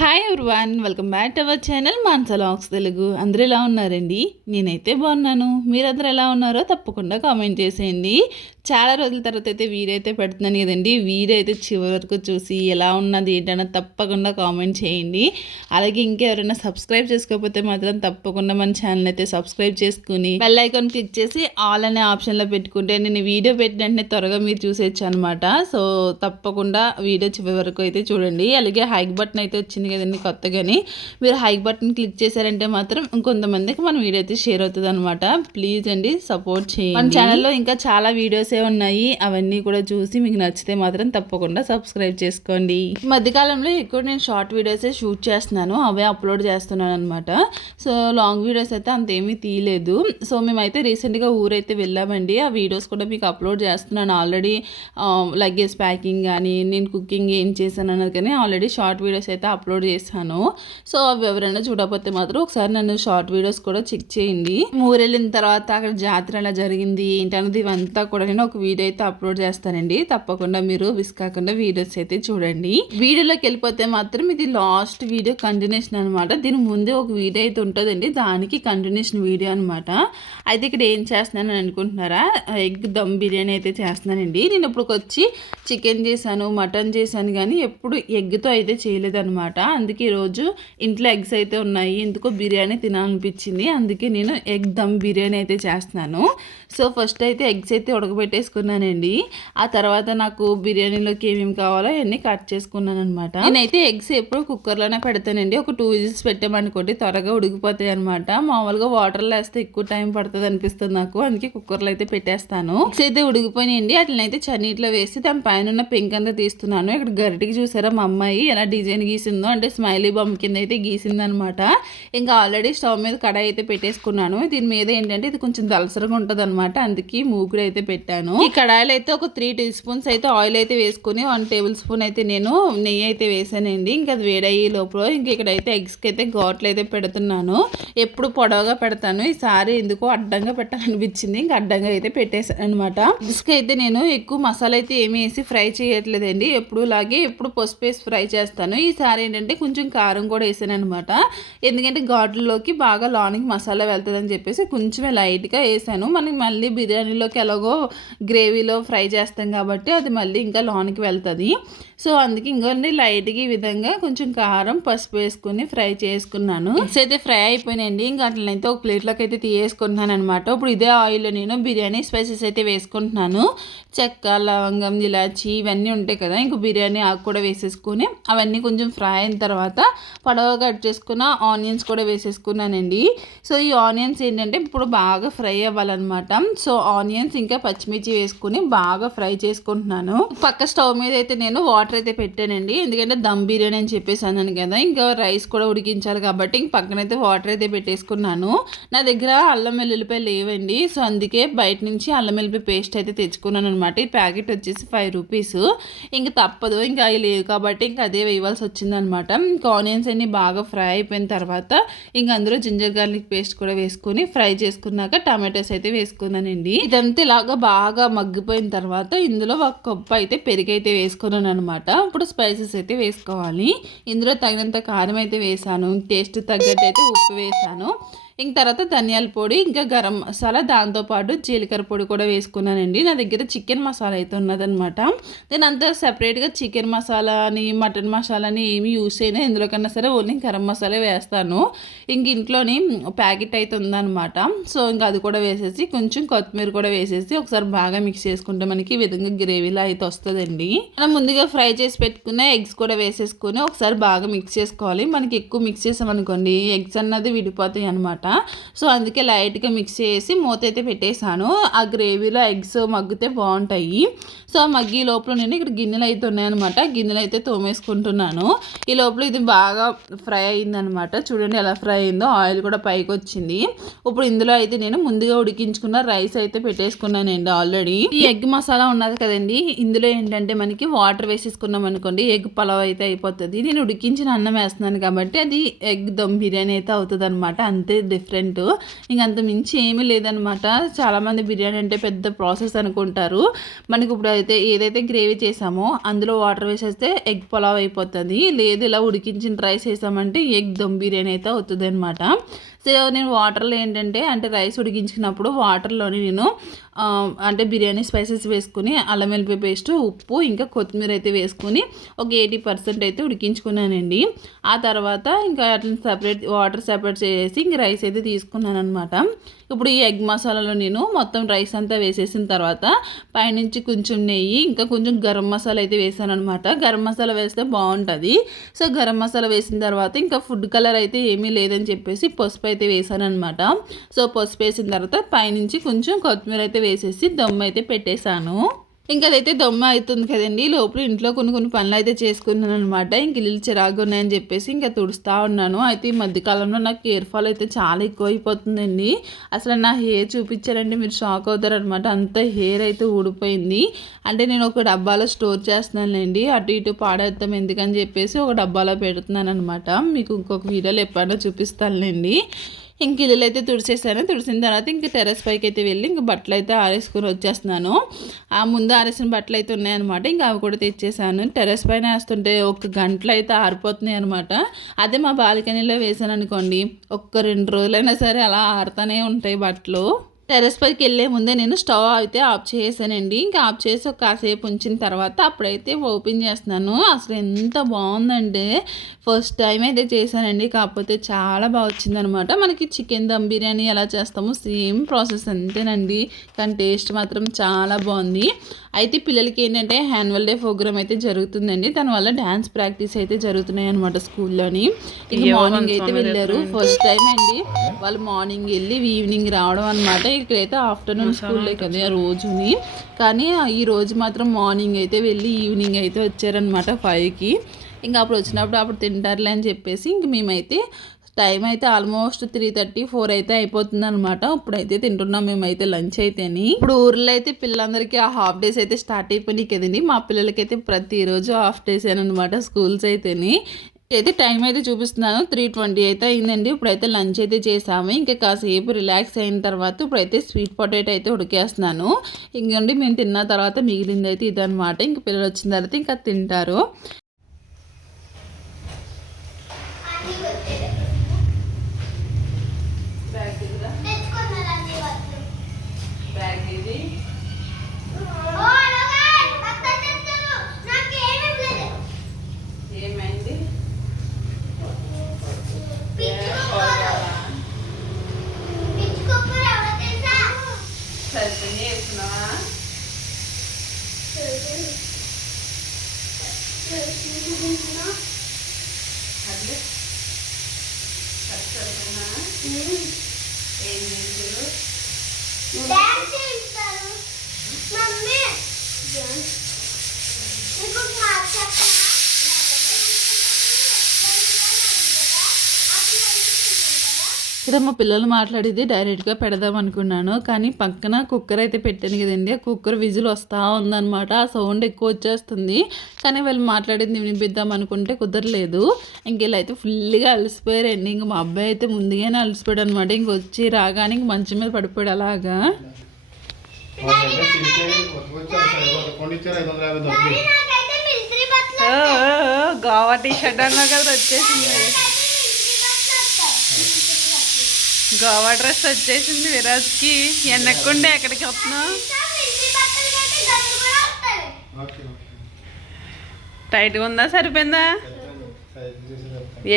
Hi everyone, welcome back to our channel Mansa vlogs Telugu. అందరూ ఎలా ఉన్నారండి? నేనైతే బాగున్నాను. మీరందరూ ఎలా ఉన్నారో తప్పకుండా కామెంట్ చేసేయండి. చాలా రోజుల తర్వాత అయితే వీడియో అయితే పెడుతున్నాను కదండి. వీడియో అయితే చివరి వరకు చూసి ఎలా ఉన్నది ఏంటన్నా తప్పకుండా కామెంట్ చేయండి. అలాగే ఇంకెవరైనా సబ్స్క్రైబ్ చేసుకోకపోతే మాత్రం తప్పకుండా మన ఛానల్ అయితే సబ్స్క్రైబ్ చేసుకుని బెల్ ఐకాన్ క్లిక్ చేసి ఆల్ అనే ఆప్షన్లో పెట్టుకుంటే నేను వీడియో పెట్టిన వెంటనే త్వరగా మీరు చూసేయచ్చు అనమాట. సో తప్పకుండా వీడియో చివరి వరకు అయితే చూడండి. అలాగే హైక్ బటన్ అయితే వచ్చింది కదండి కొత్తగాని, మీరు హైక్ బటన్ క్లిక్ చేశారంటే మాత్రం ఇంకొంతమందికి మన వీడియో అయితే షేర్ అవుతుంది అనమాట. ప్లీజ్ అండి సపోర్ట్ చేయండి. మన ఛానల్లో ఇంకా చాలా వీడియోసే ఉన్నాయి, అవన్నీ కూడా చూసి మీకు నచ్చితే మాత్రం తప్పకుండా సబ్స్క్రైబ్ చేసుకోండి. ఈ మధ్యకాలంలో ఎక్కువ నేను షార్ట్ వీడియోసే షూట్ చేస్తున్నాను, అవే అప్లోడ్ చేస్తున్నాను అనమాట. సో లాంగ్ వీడియోస్ అయితే అంతేమీ తీయలేదు. సో మేమైతే రీసెంట్గా ఊరైతే వెళ్ళామండి. ఆ వీడియోస్ కూడా మీకు అప్లోడ్ చేస్తున్నాను ఆల్రెడీ. లగేజ్ ప్యాకింగ్ కానీ నేను కుకింగ్ ఏం చేశాను అన్నది కానీ ఆల్రెడీ షార్ట్ వీడియోస్ అయితే అప్లోడ్ చేశాను. సో అవి ఎవరైనా చూడకపోతే మాత్రం ఒకసారి నన్ను షార్ట్ వీడియోస్ కూడా చెక్ చేయండి. ఊరు వెళ్ళిన తర్వాత అక్కడ జాతర ఎలా జరిగింది ఏంటన్నది ఇవంతా కూడా నేను ఒక వీడియో అయితే అప్లోడ్ చేస్తానండి. తప్పకుండా మీరు మిస్ కాకుండా వీడియోస్ అయితే చూడండి. వీడియోలోకి వెళ్ళిపోతే మాత్రం ఇది లాస్ట్ వీడియో కంటిన్యూషన్ అనమాట. దీని ముందే ఒక వీడియో అయితే ఉంటుందండి, దానికి కంటిన్యూషన్ వీడియో అనమాట. అయితే ఇక్కడ ఏం చేస్తున్నాను అనుకుంటున్నారా? ఎగ్ దమ్ బిర్యానీ అయితే చేస్తున్నానండి. నేను ఇప్పుడు వచ్చి చికెన్ చేశాను, మటన్ చేశాను, కానీ ఎప్పుడు ఎగ్తో అయితే చేయలేదన్నమాట. అందుకే ఈరోజు ఇంట్లో ఎగ్స్ అయితే ఉన్నాయి, ఎందుకో బిర్యానీ తినాలనిపించింది, అందుకే నేను ఎగ్ దమ్ బిర్యానీ అయితే చేస్తున్నాను. సో ఫస్ట్ అయితే ఎగ్స్ అయితే ఉడకబెట్టేసుకున్నానండి. ఆ తర్వాత నాకు బిర్యానీలోకి ఏమేమి కావాలో అవన్నీ కట్ చేసుకున్నాను అనమాట. నేనైతే ఎగ్స్ ఎప్పుడు కుక్కర్లోనే పెడతానండి. ఒక 2 విజిల్స్ పెట్టామనుకోండి త్వరగా ఉడికిపోతాయి అనమాట. మామూలుగా వాటర్లో వేస్తే ఎక్కువ టైం పడుతుంది అనిపిస్తుంది నాకు, అందుకే కుక్కర్లో అయితే పెట్టేస్తాను. ఎగ్స్ అయితే ఉడికిపోయినాయండి. అట్లనైతే అయితే చన్నీటిలో వేసి దాని పైన ఉన్న పెంక్ అంతా తీస్తున్నాను. ఇక్కడ గరిటికి చూసారా మా అమ్మాయి ఎలా డిజైన్ గీసిందో, అంటే స్మైలీ బొమ్మ కింద అయితే గీసిందనమాట. ఇంకా ఆల్రెడీ స్టవ్ మీద కడాయి అయితే పెట్టేసుకున్నాను. దీని మీద ఏంటంటే ఇది కొంచెం దలసరగా ఉంటుంది అనమాట, అందుకే మూకుడు అయితే పెట్టాను. ఈ కడాయిలో అయితే ఒక 3 టీ స్పూన్స్ అయితే ఆయిల్ అయితే వేసుకుని 1 టేబుల్ స్పూన్ అయితే నేను నెయ్యి అయితే వేసానండి. ఇంకా అది వేడయ్యే లోపల ఇంక ఇక్కడైతే ఎగ్స్కి అయితే ఘాట్లు అయితే పెడుతున్నాను. ఎప్పుడు పొడవుగా పెడతాను, ఈసారి ఎందుకో అడ్డంగా పెట్టాలనిపించింది, ఇంకా అడ్డంగా అయితే పెట్టేసాను అనమాట. ఎగ్స్కి అయితే నేను ఎక్కువ మసాలా అయితే ఏమి వేసి ఫ్రై చేయట్లేదండి, ఎప్పుడు పసుపు వేసి ఫ్రై చేస్తాను. ఈసారి ఏంటంటే కొంచెం కారం కూడా వేసాను అనమాట, ఎందుకంటే ఘాట్లలోకి బాగా లోనికి మసాలా వెళ్తుందని చెప్పేసి కొంచెం లైట్గా వేసాను. మనకి మళ్ళీ బిర్యానీలోకి ఎలాగో గ్రేవీలో ఫ్రై చేస్తాం కాబట్టి అది మళ్ళీ ఇంకా లోనికి వెళ్తుంది. సో అందుకే ఇంకోండి లైట్గా ఈ విధంగా కొంచెం కారం పసుపు వేసుకుని ఫ్రై చేసుకున్నాను. ఎగ్స్ అయితే ఫ్రై అయిపోయినాయండి. ఇంకా అట్లనైతే ఒక ప్లేట్లోకి అయితే తీసేసుకుంటున్నాను అనమాట. ఇప్పుడు ఇదే ఆయిల్లో నేను బిర్యానీ స్పైసెస్ అయితే వేసుకుంటున్నాను. చెక్క, లవంగం, ఇలాచి ఇవన్నీ ఉంటాయి కదా, ఇంక బిర్యానీ ఆకు కూడా వేసేసుకుని అవన్నీ కొంచెం ఫ్రై అయిన తర్వాత పొడవుగా కట్ చేసుకున్న ఆనియన్స్ కూడా వేసేసుకున్నానండి. సో ఈ ఆనియన్స్ ఏంటంటే ఇప్పుడు బాగా ఫ్రై అవ్వాలన్నమాట. సో ఆనియన్స్ ఇంకా పచ్చిమిర్చి వేసుకుని బాగా ఫ్రై చేసుకుంటున్నాను. పక్క స్టవ్ మీద అయితే నేను వాటర్ అయితే పెట్టానండి, ఎందుకంటే దమ్ బిర్యానీ అని చెప్పేసి అన్నాను కదా, ఇంకా రైస్ కూడా ఉడికించాలి కాబట్టి ఇంక పక్కనైతే వాటర్ అయితే పెట్టేసుకున్నాను. నా దగ్గర అల్లం వెల్లుల్లిపాయ లేవండి, సో అందుకే బయట నుంచి అల్లం వెల్లుల్లిపాయ పేస్ట్ అయితే తెచ్చుకున్నాను అనమాట. ఈ ప్యాకెట్ వచ్చేసి 5 రూపీస్. ఇంక తప్పదు, ఇంకా అవి లేవు కాబట్టి ఇంకా అదే వేయవలసి వచ్చిందనమాట. ఇంకా ఆనియన్స్ అన్ని బాగా ఫ్రై అయిపోయిన తర్వాత ఇంకా అందులో జింజర్ గార్లిక్ పేస్ట్ కూడా వేసుకుని ఫ్రై చేసుకున్నాక టమాటోస్ అయితే వేసుకున్నానండి. ఇదంతా ఇలాగా బాగా మగ్గిపోయిన తర్వాత ఇందులో 1 కప్పు అయితే పెరుగు అయితే వేసుకున్నాను అనమాట. ఇప్పుడు స్పైసెస్ అయితే వేసుకోవాలి. ఇందులో తగినంత కారం అయితే వేసాను, టేస్ట్ తగ్గట్టు అయితే ఉప్పు వేసాను. ఇంక తర్వాత ధనియాల పొడి, ఇంకా గరం మసాలా, దాంతోపాటు జీలకర్ర పొడి కూడా వేసుకున్నానండి. నా దగ్గర చికెన్ మసాలా అయితే ఉన్నదనమాట. నేను అంతా సెపరేట్గా చికెన్ మసాలా అని మటన్ మసాలా అని ఏమి యూస్ చేయను, ఎందులో కన్నా సరే ఓన్లీ గరం మసాలా వేస్తాను. ఇంక ఇంట్లోని ప్యాకెట్ అయితే ఉందన్నమాట. సో ఇంకా అది కూడా వేసేసి కొంచెం కొత్తిమీర కూడా వేసేసి ఒకసారి బాగా మిక్స్ చేసుకుంటే మనకి ఈ విధంగా గ్రేవీలా అయితే వస్తుందండి. మనం ముందుగా ఫ్రై చేసి పెట్టుకున్న ఎగ్స్ కూడా వేసేసుకుని ఒకసారి బాగా మిక్స్ చేసుకోవాలి. మనకి ఎక్కువ మిక్స్ చేసామనుకోండి ఎగ్స్ అన్నది విడిపోతాయి అనమాట. సో అందుకే లైట్గా మిక్స్ చేసి మూత అయితే పెట్టేశాను. ఆ గ్రేవీలో ఎగ్స్ మగ్గితే బాగుంటాయి. సో మగ్గి లోపల నేను ఇక్కడ గిన్నెలు అయితే ఉన్నాయన్నమాట, గిన్నెలు అయితే తోమేసుకుంటున్నాను. ఈ లోపల ఇది బాగా ఫ్రై అయిందనమాట. చూడండి ఎలా ఫ్రై అయిందో, ఆయిల్ కూడా పైకి వచ్చింది. ఇప్పుడు ఇందులో అయితే నేను ముందుగా ఉడికించుకున్న రైస్ అయితే పెట్టేసుకున్నానండి ఆల్రెడీ. ఈ ఎగ్ మసాలా ఉన్నది కదండి, ఇందులో ఏంటంటే మనకి వాటర్ వేసేసుకున్నాం అనుకోండి ఎగ్ పలావ్ అయితే అయిపోతుంది. నేను ఉడికించిన అన్నం వేస్తున్నాను కాబట్టి అది ఎగ్ దమ్ బిర్యానీ అయితే అవుతుంది అనమాట. అంతే డిఫరెంట్. ఇంకంత మించి ఏమీ లేదనమాట. చాలామంది బిర్యానీ అంటే పెద్ద ప్రాసెస్ అనుకుంటారు. మనకి ఇప్పుడు అయితే ఏదైతే గ్రేవీ చేసామో అందులో వాటర్ వేసేస్తే ఎగ్ పులావ్ అయిపోతుంది. లేదు ఇలా ఉడికించిన రైస్ వేసామంటే ఎగ్ దమ్ బిర్యానీ అయితే అవుతుంది అనమాట. సో నేను వాటర్లో ఏంటంటే అంటే రైస్ ఉడికించుకున్నప్పుడు వాటర్లోని నేను అంటే బిర్యానీ స్పైసెస్ వేసుకుని అల్లం వెల్లిపాయ పేస్ట్, ఉప్పు, ఇంకా కొత్తిమీర అయితే వేసుకుని ఒక 80% అయితే ఉడికించుకున్నానండి. ఆ తర్వాత ఇంకా అట్లా వాటర్ సెపరేట్ చేసి ఇంక రైస్ అయితే తీసుకున్నాను అనమాట. ఇప్పుడు ఈ ఎగ్ మసాలాలో నేను మొత్తం రైస్ అంతా వేసేసిన తర్వాత పైనుంచి కొంచెం నెయ్యి, ఇంకా కొంచెం గరం మసాలా అయితే వేసాను అనమాట. గరం మసాలా వేస్తే బాగుంటుంది. సో గరం మసాలా వేసిన తర్వాత ఇంకా ఫుడ్ కలర్ అయితే ఏమీ లేదని చెప్పేసి పసుపు అయితే వేసాను అనమాట. సో పసుపు వేసిన తర్వాత పైనుంచి కొంచెం కొత్తిమీర అయితే వేసేసి దమ్ అయితే పెట్టేశాను. ఇంకా అదైతే దమ్మ అవుతుంది కదండి. లోపల ఇంట్లో కొన్ని పనులు అయితే చేసుకున్నాను అనమాట. ఇంక ఇల్లు చిరాకు ఉన్నాయని చెప్పేసి ఇంకా తుడుస్తూ ఉన్నాను. అయితే ఈ మధ్యకాలంలో నాకు హెయిర్ ఫాల్ అయితే చాలా ఎక్కువ అయిపోతుందండి. అసలు నా హెయిర్ చూపించారంటే మీరు షాక్ అవుతారనమాట. అంత హెయిర్ అయితే ఊడిపోయింది. అంటే నేను ఒక డబ్బాలో స్టోర్ చేస్తున్నానండి. అటు ఇటు పాడేద్దాం ఎందుకని చెప్పేసి ఒక డబ్బాలో పెడుతున్నాను అనమాట. మీకు ఇంకొక వీడియోలో ఎప్పుడైనా చూపిస్తానులేండి. ఇంక ఇల్లు అయితే తుడిచేసాను. తుడిసిన తర్వాత ఇంక టెర్రస్ పైకి అయితే వెళ్ళి ఇంక బట్టలు అయితే ఆరేసుకొని వచ్చేస్తున్నాను. ఆ ముందు ఆరేసిన బట్టలు అయితే ఉన్నాయన్నమాట. ఇంకా అవి కూడా తెచ్చేసాను. టెర్రస్ పైన వేస్తుంటే ఒక గంటలు అయితే ఆరిపోతున్నాయి అనమాట. అదే మా బాల్కనీలో వేసాను అనుకోండి, ఒక్క 2 రోజులైనా సరే అలా ఆరుతూనే ఉంటాయి బట్టలు. టెర్రస్ పైకి వెళ్ళే ముందే నేను స్టవ్ అయితే ఆఫ్ చేసానండి. ఇంకా ఆఫ్ చేసి ఒక కాసేపు ఉంచిన తర్వాత అప్పుడైతే ఓపెన్ చేస్తున్నాను. అసలు ఎంత బాగుందంటే ఫస్ట్ టైం అయితే చేశానండి. కాకపోతే చాలా బాగా వచ్చిందనమాట. మనకి చికెన్ దమ్ బిర్యానీ ఎలా చేస్తామో సేమ్ ప్రాసెస్ అంతేనండి. కానీ టేస్ట్ మాత్రం చాలా బాగుంది. అయితే పిల్లలకి ఏంటంటే యాన్యువల్ డే ప్రోగ్రామ్ అయితే జరుగుతుందండి. దానివల్ల డ్యాన్స్ ప్రాక్టీస్ అయితే జరుగుతున్నాయి అనమాట స్కూల్లోని. ఇంకా మార్నింగ్ అయితే వెళ్ళారు. ఫస్ట్ టైం అండి వాళ్ళు మార్నింగ్ వెళ్ళి ఈవినింగ్ రావడం అనమాట. ఇక్కడైతే ఆఫ్టర్నూన్ స్కూల్లో కదా రోజుని, కానీ ఈ రోజు మాత్రం మార్నింగ్ అయితే వెళ్ళి ఈవినింగ్ అయితే వచ్చారనమాట 5కి. ఇంకా అప్పుడు వచ్చినప్పుడు అప్పుడు తింటారులే అని చెప్పేసి ఇంక మేమైతే టైం అయితే ఆల్మోస్ట్ 3:30, 4 అయితే అయిపోతుంది అనమాట. ఇప్పుడైతే తింటున్నాం మేమైతే లంచ్ అయితేని. ఇప్పుడు ఊర్లో అయితే పిల్లలందరికీ ఆ హాఫ్ డేస్ అయితే స్టార్ట్ అయిపోయినాయి కదండి. మా పిల్లలకైతే ప్రతిరోజు హాఫ్ డేస్ అనమాట స్కూల్స్ అయితేని. అయితే టైం అయితే చూపిస్తున్నాను 3:20 అయితే అయిందండి. ఇప్పుడైతే లంచ్ అయితే చేసాము. ఇంకా కాసేపు రిలాక్స్ అయిన తర్వాత ఇప్పుడైతే స్వీట్ పొటాటో అయితే ఉడికేస్తున్నాను. ఇంకండి మేము తిన్న తర్వాత మిగిలింది అయితే ఇదనమాట. ఇంక పిల్లలు వచ్చిన తర్వాత ఇంకా తింటారు. ఇక్కడ మా పిల్లలు మాట్లాడేది డైరెక్ట్గా పెడదాం అనుకున్నాను, కానీ పక్కన కుక్కర్ అయితే పెట్టాను కదండి. ఆ కుక్కర్ విజిల్ వస్తూ ఉందన్నమాట. ఆ సౌండ్ ఎక్కువ వచ్చేస్తుంది. కానీ వాళ్ళు మాట్లాడేది వినిపిద్దాం అనుకుంటే కుదరలేదు. ఇంకెళ్ళి అయితే ఫుల్గా అలసిపోయారండి. ఇంక మా అబ్బాయి అయితే ముందుగానే అలసిపోయాడు అనమాట. ఇంక వచ్చి రాగానే ఇంక మంచం మీద పడిపోయాడు అలాగా. గోవా టీ షర్ట్ అన్నా కదా వచ్చేసింది. గోవా డ్రెస్ వచ్చేసింది విరాజ్కి. ఎన్నక్కుండే ఎక్కడికి వస్తున్నావు? టైట్గా ఉందా సరిపోయిందా?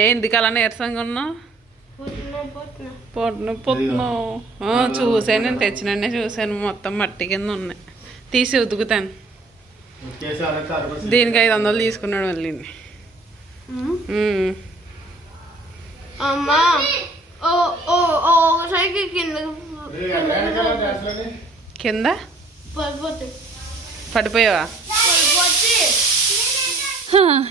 ఎందుకు అలా నీరసంగా ఉన్నావు? పోతున్నావు చూసాను, నేను తెచ్చినన్నే చూశాను. మొత్తం మట్టి కింద ఉన్నాయి. తీసి ఉతుకుతాను. దీనికి 500 తీసుకున్నాడు మళ్ళీ. అమ్మా కింద పడిపోయావా?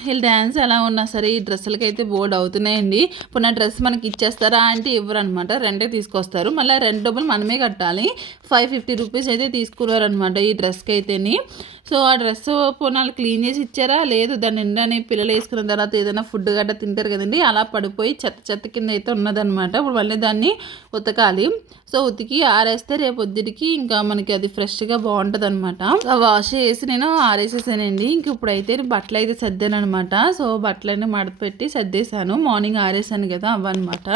వీళ్ళు డ్యాన్స్ ఎలా ఉన్నా సరే ఈ డ్రెస్సులకి అయితే బోర్డు అవుతున్నాయండి. ఇప్పుడు నా డ్రెస్ మనకి ఇచ్చేస్తారా అంటే ఇవ్వరు అనమాట. రెంటే తీసుకొస్తారు. మళ్ళీ 2 డబ్బులు మనమే కట్టాలి. 550 రూపీస్ అయితే తీసుకున్నారు అనమాట ఈ డ్రెస్కి అయితేని. సో ఆ డ్రెస్ పోనాలు క్లీన్ చేసి ఇచ్చారా లేదు, దాని నిండాని పిల్లలు వేసుకున్న తర్వాత ఏదైనా ఫుడ్ గడ్డ తింటారు కదండి, అలా పడిపోయి చెత్త చెత్త కింద అయితే ఉన్నదనమాట. ఇప్పుడు మళ్ళీ దాన్ని ఉతకాలి. సో ఉతికి ఆరేస్తే రేపు పొద్దుటికి ఇంకా మనకి అది ఫ్రెష్గా బాగుంటుంది అనమాట. వాష్ చేసి నేను ఆరేసేసానండి. ఇంక ఇప్పుడైతే బట్టలు అయితే సర్దాను అనమాట. సో బట్టలన్నీ మడత పెట్టి సర్దేశాను. మార్నింగ్ ఆరేసాను కదా అవన్నమాట.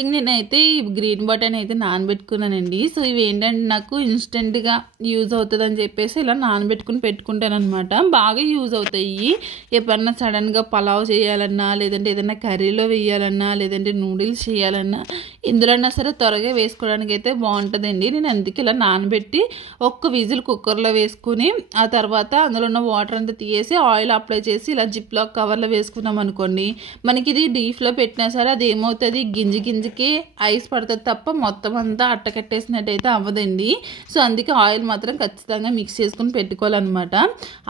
ఇంక నేనైతే ఈ గ్రీన్ బటన్ అయితే నానబెట్టుకున్నానండి. సో ఇవి ఏంటంటే నాకు ఇన్స్టెంట్గా యూజ్ అవుతుంది అని చెప్పేసి ఇలా నానబెట్టుకుని పెట్టుకుంటాను అనమాట. బాగా యూజ్ అవుతాయి. ఎప్పుడన్నా సడన్గా పలావ్ చేయాలన్నా, లేదంటే ఏదైనా కర్రీలో వేయాలన్నా, లేదంటే నూడిల్స్ చేయాలన్నా, ఇందులోన్నా సరే త్వరగా వేసుకోవడానికి అయితే బాగుంటుందండి. నేను అందుకే ఇలా నానబెట్టి ఒక్క విజిల్ కుక్కర్లో వేసుకుని ఆ తర్వాత అందులో ఉన్న వాటర్ అంతా తీసేసి ఆయిల్ అప్లై చేసి ఇలా జిప్లో కవర్లో వేసుకున్నాం అనుకోండి, మనకి ఇది డీప్లో పెట్టినా సరే అది ఏమవుతుంది, గింజకి ఐస్ పడుతుంది తప్ప మొత్తం అంతా అట్టకట్టేసినట్టు అయితే అవ్వదండి. సో అందుకే ఆయిల్ మాత్రం ఖచ్చితంగా మిక్స్ చేసుకుని పెట్టుకోవాలన్నమాట.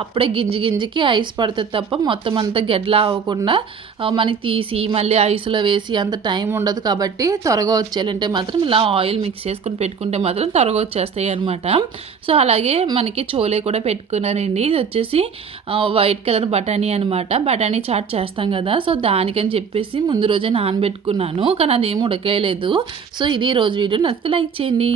అప్పుడే గింజకి ఐస్ పడుతుంది తప్ప మొత్తం అంతా గెడ్లా అవ్వకుండా మనకి తీసి మళ్ళీ ఐస్లో వేసి అంత టైం ఉండదు. కాబట్టి త్వరగా వచ్చేయాలంటే మాత్రం ఇలా ఆయిల్ మిక్స్ చేసుకుని పెట్టుకుంటే మాత్రం త్వరగా వచ్చేస్తాయి అనమాట. సో అలాగే మనకి చోలే కూడా పెట్టుకున్నానండి. ఇది వచ్చేసి వైట్ కలర్ బఠానీ అనమాట. బఠానీ చాట్ చేస్తాం కదా, సో దానికని చెప్పేసి ముందు రోజే నానబెట్టుకున్నాను, కానీ అదేం ఉడకేయలేదు. సో ఇది రోజు వీడియో నచ్చితే లైక్ చేయండి.